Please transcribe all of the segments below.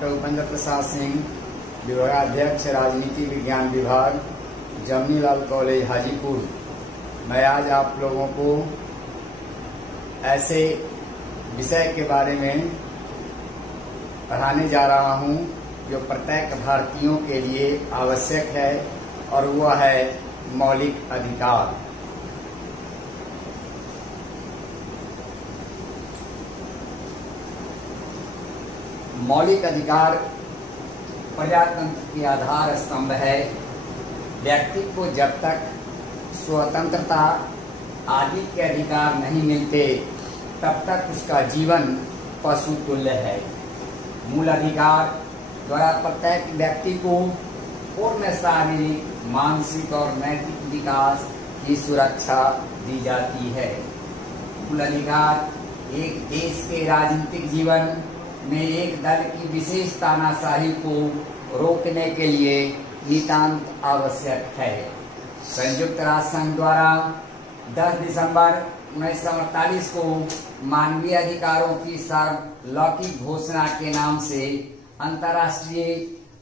Doctor Upendra Prasad Singh, विभागाध्यक्ष राजनीति विज्ञान विभाग, जमनीलाल कॉलेज हाजीपुर। मैं आज आप लोगों को ऐसे विषय के बारे में पढ़ाने जा रहा हूं जो प्रत्येक भारतीयों के लिए आवश्यक है, और वह है मौलिक अधिकार। मौलिक अधिकार प्रजातंत्र की आधार स्तंभ है। व्यक्ति को जब तक स्वतंत्रता आदि के अधिकार नहीं मिलते तब तक उसका जीवन पशु तुल्य है। मूल अधिकार द्वारा प्रत्येक व्यक्ति को पूर्ण शारीरिक, मानसिक और नैतिक विकास की सुरक्षा दी जाती है। मूल अधिकार एक देश के राजनीतिक जीवन में एक दल की विशेष तानाशाही को रोकने के लिए नितांत आवश्यक है। संयुक्त राष्ट्र संघ द्वारा 10 दिसंबर 1948 को मानवीय अधिकारों की सार्वलौकिक घोषणा के नाम से अंतर्राष्ट्रीय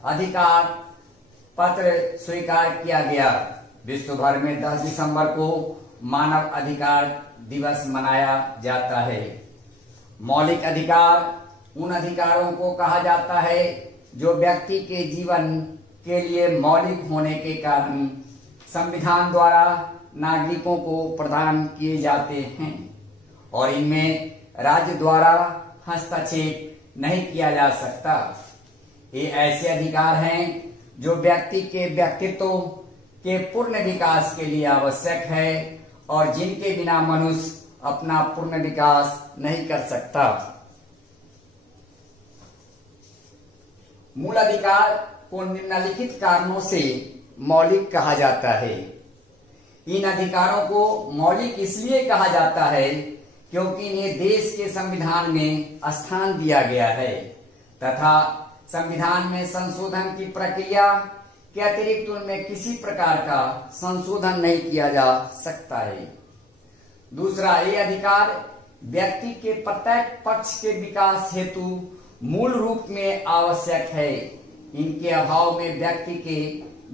अधिकार पत्र स्वीकार किया गया। विश्व भर में 10 दिसंबर को मानव अधिकार दिवस मनाया जाता है। मौलिक अधिकार उन अधिकारों को कहा जाता है जो व्यक्ति के जीवन के लिए मौलिक होने के कारण संविधान द्वारा नागरिकों को प्रदान किए जाते हैं, और इनमें राज्य द्वारा हस्तक्षेप नहीं किया जा सकता। ये ऐसे अधिकार हैं जो व्यक्ति के व्यक्तित्व के पूर्ण विकास के लिए आवश्यक है और जिनके बिना मनुष्य अपना पूर्ण विकास नहीं कर सकता। मूल अधिकार को निम्नलिखित कारणों से मौलिक कहा जाता है। इन अधिकारों को मौलिक इसलिए कहा जाता है क्योंकि इन्हें देश के संविधान में स्थान दिया गया है तथा संविधान में संशोधन की प्रक्रिया के अतिरिक्त उनमें किसी प्रकार का संशोधन नहीं किया जा सकता है। दूसरा, ये अधिकार व्यक्ति के प्रत्येक पक्ष के विकास हेतु मूल रूप में आवश्यक है। इनके अभाव में व्यक्ति के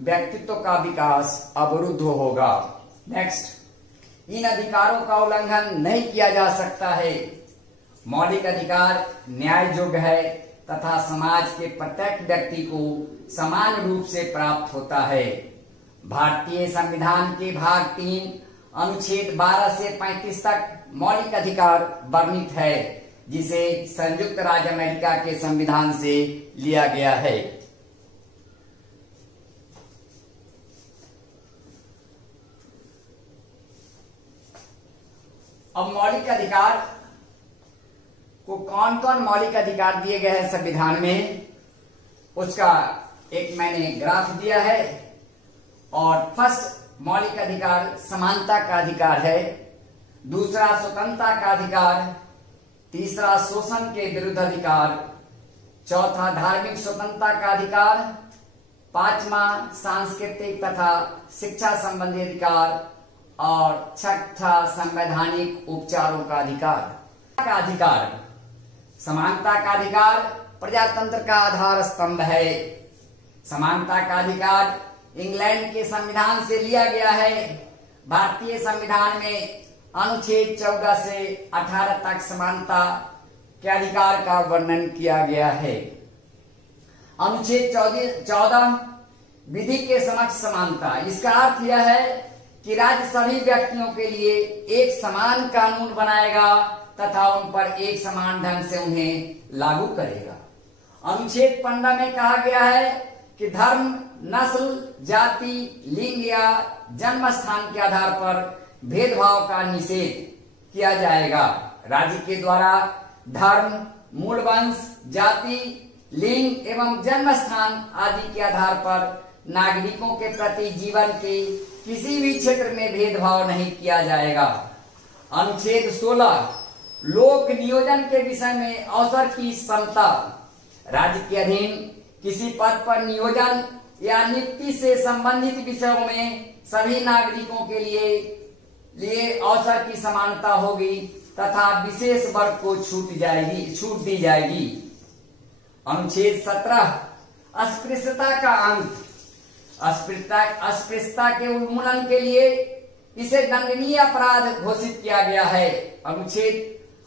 व्यक्तित्व का विकास अवरुद्ध होगा। नेक्स्ट, इन अधिकारों का उल्लंघन नहीं किया जा सकता है। मौलिक अधिकार न्याय योग्य है तथा समाज के प्रत्येक व्यक्ति को समान रूप से प्राप्त होता है। भारतीय संविधान के भाग 3 अनुच्छेद 12 से 35 तक मौलिक अधिकार वर्णित है, जिसे संयुक्त राज्य अमेरिका के संविधान से लिया गया है। अब मौलिक अधिकार को कौन कौन मौलिक अधिकार दिए गए हैं संविधान में, उसका एक मैंने ग्राफ दिया है। और फर्स्ट मौलिक अधिकार समानता का अधिकार है, दूसरा स्वतंत्रता का अधिकार, तीसरा शोषण के विरुद्ध अधिकार, चौथा धार्मिक स्वतंत्रता का अधिकार, पांचवा सांस्कृतिक तथा शिक्षा संबंधी अधिकार, और छठा संवैधानिक उपचारों का अधिकार। समानता का अधिकार प्रजातंत्र का आधार स्तंभ है। समानता का अधिकार इंग्लैंड के संविधान से लिया गया है। भारतीय संविधान में अनुच्छेद 14 से 18 तक समानता के अधिकार का वर्णन किया गया है। अनुच्छेद 14 विधि के समक्ष समानता। इसका अर्थ यह है कि राज्य सभी व्यक्तियों के लिए एक समान कानून बनाएगा तथा उन पर एक समान ढंग से उन्हें लागू करेगा। अनुच्छेद 15 में कहा गया है कि धर्म, नस्ल, जाति, लिंग या जन्म स्थान के आधार पर भेदभाव का निषेध किया जाएगा। राज्य के द्वारा धर्म, मूल वंश, जाति, लिंग एवं जन्म स्थान आदि के आधार पर नागरिकों के प्रति जीवन के किसी भी क्षेत्र में भेदभाव नहीं किया जाएगा। अनुच्छेद 16 लोक नियोजन के विषय में अवसर की समता। राज्य के अधीन किसी पद पर नियोजन या नियुक्ति से संबंधित विषयों में सभी नागरिकों के लिए अवसर की समानता होगी तथा विशेष वर्ग को छूट दी जाएगी। अनुच्छेद 17 अस्पृश्यता का अंत। अस्पृश्यता के उन्मूलन के लिए इसे दंडनीय अपराध घोषित किया गया है। अनुच्छेद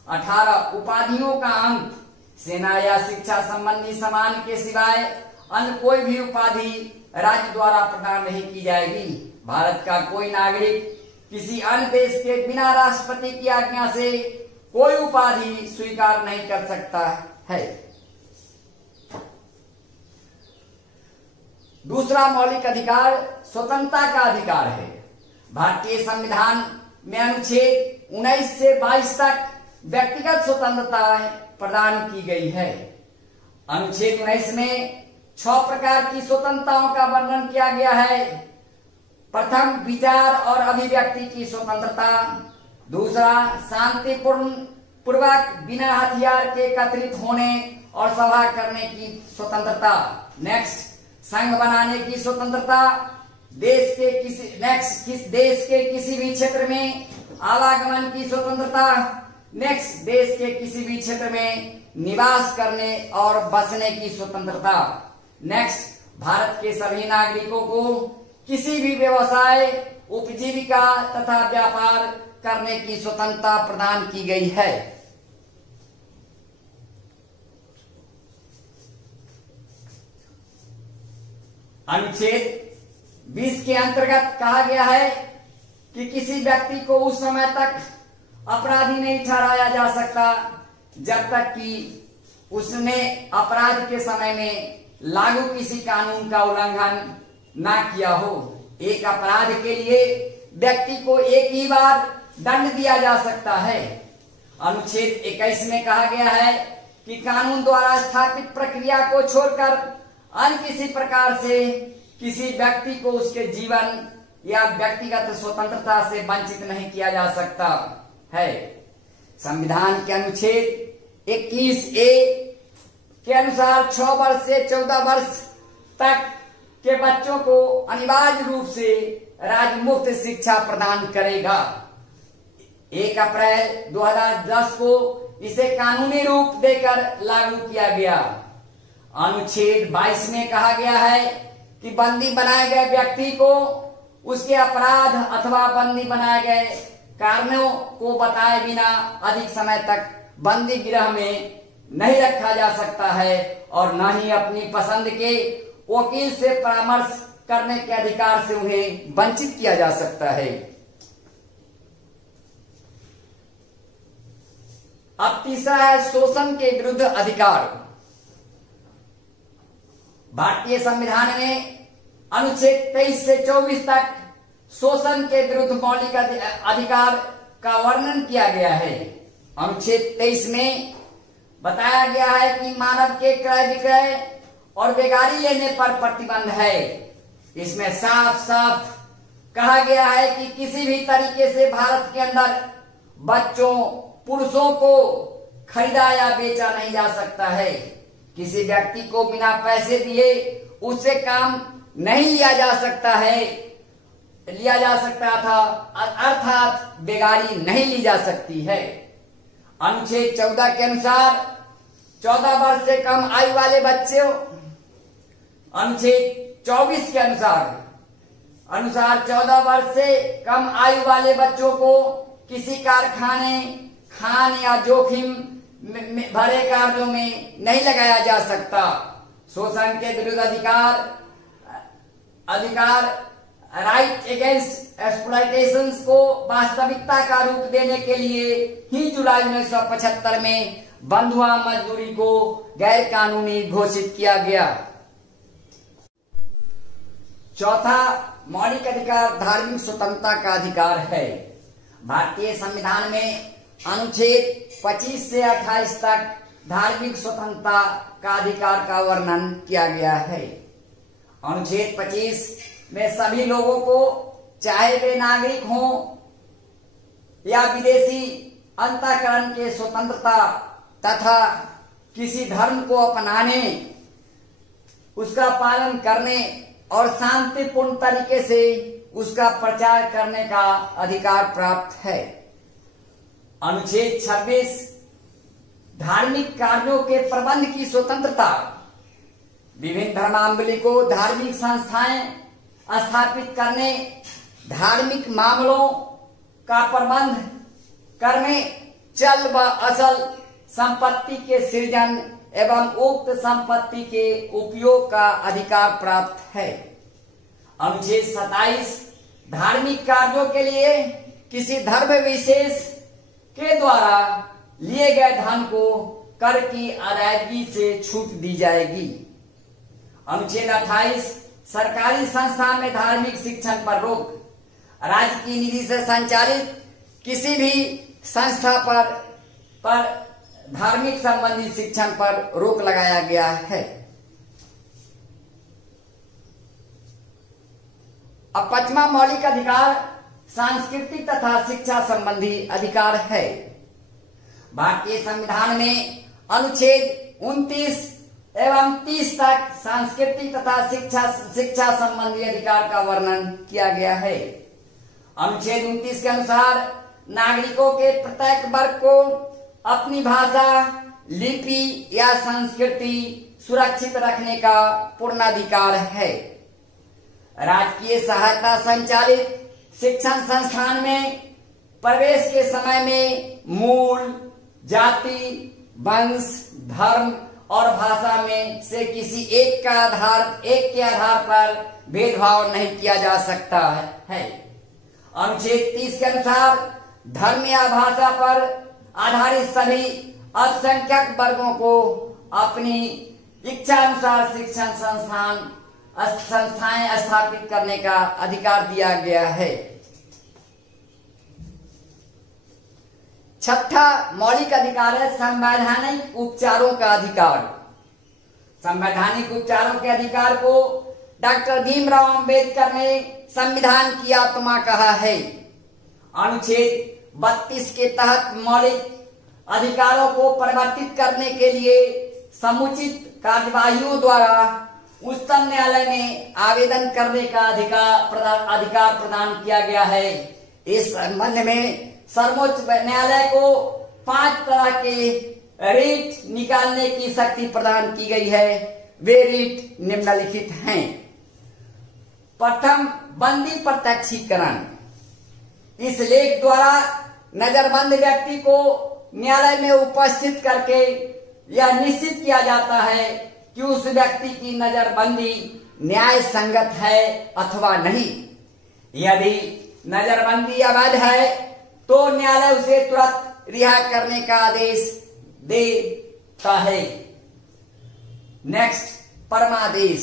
18 उपाधियों का अंत। सेना या शिक्षा संबंधी सम्मान के सिवाय अन्य कोई भी उपाधि राज्य द्वारा प्रदान नहीं की जाएगी। भारत का कोई नागरिक किसी अन्य देश के बिना राष्ट्रपति की आज्ञा से कोई उपाधि स्वीकार नहीं कर सकता है। दूसरा मौलिक अधिकार स्वतंत्रता का अधिकार है। भारतीय संविधान में अनुच्छेद 19 से 22 तक व्यक्तिगत स्वतंत्रता प्रदान की गई है। अनुच्छेद 19 में 6 प्रकार की स्वतंत्रताओं का वर्णन किया गया है। प्रथम, विचार और अभिव्यक्ति की स्वतंत्रता। दूसरा, शांतिपूर्वक बिना हथियार के एकत्रित होने और सभा करने की स्वतंत्रता। नेक्स्ट, संघ बनाने की स्वतंत्रता। देश के किसी भी क्षेत्र में आवागमन की स्वतंत्रता। नेक्स्ट, देश के किसी भी क्षेत्र में निवास करने और बसने की स्वतंत्रता। नेक्स्ट, भारत के सभी नागरिकों को किसी भी व्यवसाय, उपजीविका तथा व्यापार करने की स्वतंत्रता प्रदान की गई है। अनुच्छेद 20 के अंतर्गत कहा गया है कि किसी व्यक्ति को उस समय तक अपराधी नहीं ठहराया जा सकता जब तक कि उसने अपराध के समय में लागू किसी कानून का उल्लंघन ना किया हो। एक अपराध के लिए व्यक्ति को एक ही बार दंड दिया जा सकता है। अनुच्छेद 21 में कहा गया है कि कानून द्वारा स्थापित प्रक्रिया को छोड़कर अन्य किसी प्रकार से किसी व्यक्ति को उसके जीवन या व्यक्तिगत स्वतंत्रता से वंचित नहीं किया जा सकता है। संविधान के अनुच्छेद 21A के अनुसार 6 वर्ष से 14 वर्ष तक के बच्चों को अनिवार्य रूप से राज्य मुफ्त शिक्षा प्रदान करेगा। 1 अप्रैल 2010 को इसे कानूनी रूप देकर लागू किया गया। अनुच्छेद 22 में कहा गया है कि बंदी बनाए गए व्यक्ति को उसके अपराध अथवा बंदी बनाए गए कारणों को बताए बिना अधिक समय तक बंदी गृह में नहीं रखा जा सकता है और न ही अपनी पसंद के वकील से परामर्श करने के अधिकार से उन्हें वंचित किया जा सकता है। अब तीसरा है शोषण के विरुद्ध अधिकार। भारतीय संविधान में अनुच्छेद 23 से 24 तक शोषण के विरुद्ध मौलिक अधिकार का वर्णन किया गया है। अनुच्छेद 23 में बताया गया है कि मानव के क्रय विक्रय और बेगारी लेने पर प्रतिबंध है। इसमें साफ साफ कहा गया है कि किसी भी तरीके से भारत के अंदर बच्चों, पुरुषों को खरीदा या बेचा नहीं जा सकता है। किसी व्यक्ति को बिना पैसे दिए उससे काम नहीं लिया जा सकता था, अर्थात बेगारी नहीं ली जा सकती है। अनुच्छेद 14 के अनुसार 14 वर्ष से कम आयु वाले बच्चों, अनुच्छेद 24 के अनुसार 14 वर्ष से कम आयु वाले बच्चों को किसी कारखाने, खान या जोखिम भरे कार्यों में नहीं लगाया जा सकता। शोषण के विरुद्ध अधिकार राइट अगेंस्ट एक्सप्लॉयटेशन को वास्तविकता का रूप देने के लिए ही जुलाई 1975 में बंधुआ मजदूरी को गैर कानूनी घोषित किया गया। चौथा मौलिक अधिकार धार्मिक स्वतंत्रता का अधिकार है। भारतीय संविधान में अनुच्छेद 25 से 28 तक धार्मिक स्वतंत्रता का अधिकार का वर्णन किया गया है। अनुच्छेद 25 में सभी लोगों को, चाहे वे नागरिक हों या विदेशी, अंतःकरण के स्वतंत्रता तथा किसी धर्म को अपनाने, उसका पालन करने और शांतिपूर्ण तरीके से उसका प्रचार करने का अधिकार प्राप्त है। अनुच्छेद 26 धार्मिक कार्यों के प्रबंध की स्वतंत्रता, विभिन्न धर्मावलंबी को धार्मिक संस्थाएं स्थापित करने, धार्मिक मामलों का प्रबंध करने, चल व अचल संपत्ति के सृजन एवं उक्त संपत्ति के उपयोग का अधिकार प्राप्त है। अनुच्छेद 27 धार्मिक कार्यों के लिए किसी धर्म विशेष के द्वारा लिए गए धन को कर की अदायगी से छूट दी जाएगी। अनुच्छेद 28 सरकारी संस्था में धार्मिक शिक्षण पर रोक, राज्य की निधि से संचालित किसी भी संस्था पर धार्मिक संबंधी शिक्षण पर रोक लगाया गया है। अब 5वां मौलिक अधिकार सांस्कृतिक तथा शिक्षा संबंधी अधिकार है। भारतीय संविधान में अनुच्छेद 29 एवं 30 तक सांस्कृतिक तथा शिक्षा संबंधी अधिकार का वर्णन किया गया है। अनुच्छेद 29 के अनुसार नागरिकों के प्रत्येक वर्ग को अपनी भाषा, लिपि या संस्कृति सुरक्षित रखने का पूर्ण अधिकार है। राजकीय सहायता संचालित शिक्षण संस्थान में प्रवेश के समय में मूल, जाति, वंश, धर्म और भाषा में से किसी एक के आधार पर भेदभाव नहीं किया जा सकता है। अनुच्छेद 30 के अनुसार धर्म या भाषा पर आधारित सभी अल्पसंख्यक वर्गों को अपनी इच्छा अनुसार शिक्षण संस्थाएं स्थापित करने का अधिकार दिया गया है। 6वां मौलिक अधिकार है संवैधानिक उपचारों का अधिकार। संवैधानिक उपचारों के अधिकार को डॉक्टर भीमराव अंबेडकर ने संविधान की आत्मा कहा है। अनुच्छेद 32 के तहत मौलिक अधिकारों को परिवर्तित करने के लिए समुचित कार्यवाहियों द्वारा उच्चतम न्यायालय में आवेदन करने का अधिकार प्रदान किया गया है। इस संबंध में सर्वोच्च न्यायालय को 5 तरह के रीट निकालने की शक्ति प्रदान की गई है। वे रीट निम्नलिखित हैं। प्रथम, बंदी प्रत्यक्षीकरण। इस लेख द्वारा नजरबंद व्यक्ति को न्यायालय में उपस्थित करके यह निश्चित किया जाता है कि उस व्यक्ति की नजरबंदी न्याय संगत है अथवा नहीं। यदि नजरबंदी अवैध है तो न्यायालय उसे तुरंत रिहा करने का आदेश देता है। नेक्स्ट, परमादेश।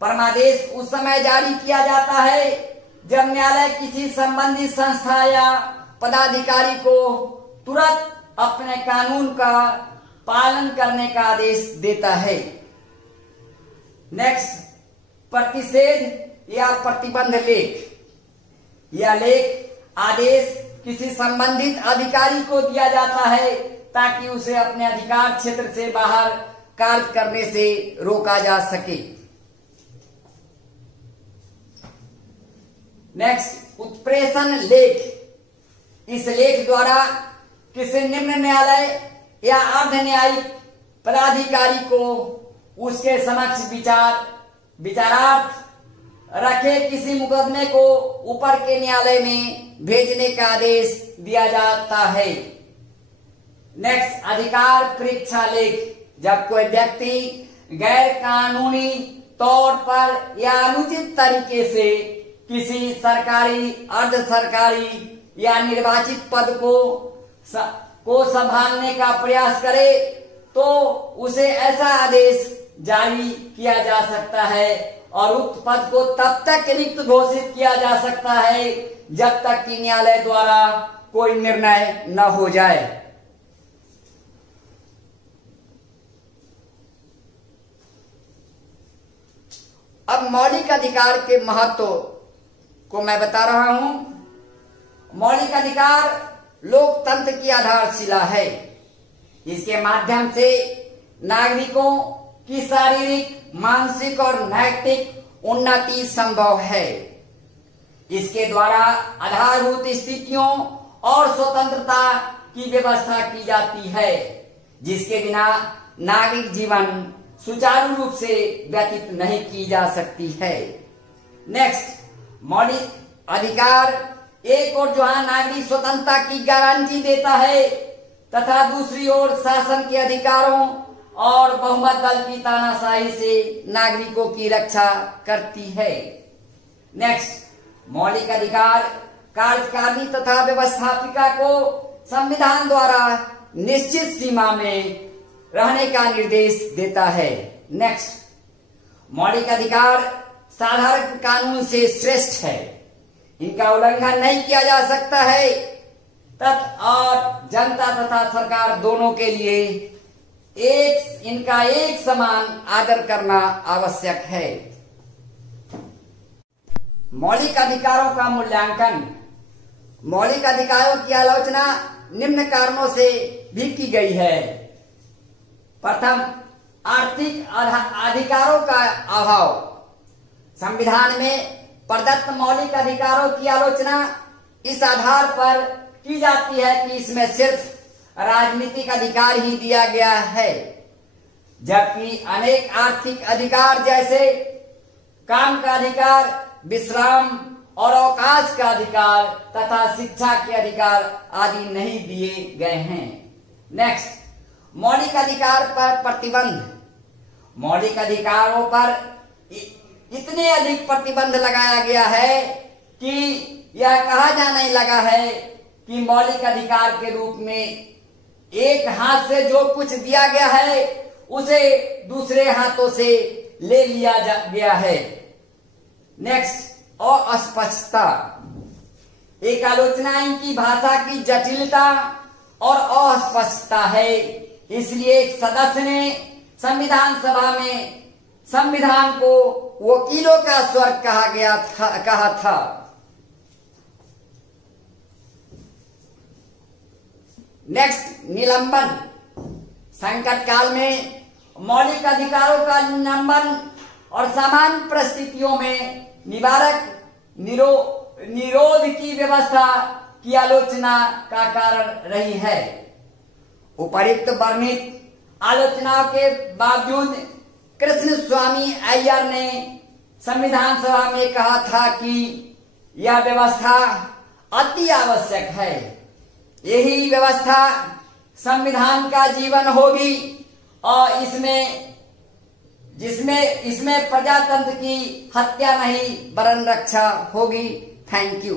परमादेश उस समय जारी किया जाता है जब न्यायालय किसी संबंधित संस्था या पदाधिकारी को तुरंत अपने कानून का पालन करने का आदेश देता है। नेक्स्ट, प्रतिषेध या प्रतिबंध लेख। यह लेख आदेश किसी संबंधित अधिकारी को दिया जाता है ताकि उसे अपने अधिकार क्षेत्र से बाहर कार्य करने से रोका जा सके। नेक्स्ट, उत्प्रेषण लेख। इस लेख द्वारा किसी निम्न न्यायालय या अर्ध न्यायिक पदाधिकारी को उसके समक्ष विचारार्थ रखे किसी मुकदमे को ऊपर के न्यायालय में भेजने का आदेश दिया जाता है। नेक्स्ट, अधिकार परीक्षा लेख। जब कोई व्यक्ति गैर कानूनी तौर पर या अनुचित तरीके से किसी सरकारी, अर्ध सरकारी या निर्वाचित पद को संभालने का प्रयास करे तो उसे ऐसा आदेश जारी किया जा सकता है और उक्त पद को तब तक रिक्त घोषित किया जा सकता है जब तक कि न्यायालय द्वारा कोई निर्णय न हो जाए। अब मौलिक अधिकार के महत्व को मैं बता रहा हूं। मौलिक अधिकार लोकतंत्र की आधारशिला है। इसके माध्यम से नागरिकों की शारीरिक, मानसिक और नैतिक उन्नति संभव है। इसके द्वारा आधारभूत स्थितियों और स्वतंत्रता की व्यवस्था की जाती है। जिसके बिना नागरिक जीवन सुचारू रूप से व्यतीत नहीं की जा सकती है। नेक्स्ट, मौलिक अधिकार एक और जहां नागरिक स्वतंत्रता की गारंटी देता है तथा दूसरी ओर शासन के अधिकारों और बहुमत दल की तानाशाही से नागरिकों की रक्षा करती है। नेक्स्ट, मौलिक अधिकार कार्यकारिणी तथा व्यवस्थापिका को संविधान द्वारा निश्चित सीमा में रहने का निर्देश देता है। नेक्स्ट, मौलिक अधिकार साधारण कानून से श्रेष्ठ है, इनका उल्लंघन नहीं किया जा सकता है और जनता तथा सरकार दोनों के लिए इनका एक समान आदर करना आवश्यक है। मौलिक अधिकारों का मूल्यांकन। मौलिक अधिकारों की आलोचना निम्न कारणों से भी की गई है। प्रथम, आर्थिक अधिकारों का अभाव। संविधान में प्रदत्त मौलिक अधिकारों की आलोचना इस आधार पर की जाती है कि इसमें सिर्फ राजनीतिक अधिकार ही दिया गया है, जबकि अनेक आर्थिक अधिकार जैसे काम का अधिकार, विश्राम और अवकाश का अधिकार तथा शिक्षा के अधिकार आदि नहीं दिए गए हैं। नेक्स्ट, मौलिक अधिकार पर प्रतिबंध। मौलिक अधिकारों पर इतने अधिक प्रतिबंध लगाया गया है कि यह कहा जाने लगा है कि मौलिक अधिकार के रूप में एक हाथ से जो कुछ दिया गया है उसे दूसरे हाथों से ले लिया गया है। नेक्स्ट, अस्पष्टता। एक आलोचना इनकी भाषा की जटिलता और अस्पष्टता है। इसलिए एक सदस्य ने संविधान सभा में संविधान को वकीलों का स्वर्ग कहा था। नेक्स्ट, निलंबन। संकट काल में मौलिक अधिकारों का निलंबन और सामान्य परिस्थितियों में निरोध की व्यवस्था की आलोचना का कारण रही है। उपर्युक्त वर्णित आलोचनाओं के बावजूद कृष्ण स्वामी अय्यर ने संविधान सभा में कहा था कि यह व्यवस्था अति आवश्यक है। यही व्यवस्था संविधान का जीवन होगी और इसमें प्रजातंत्र की हत्या नहीं वरन रक्षा होगी। Thank you.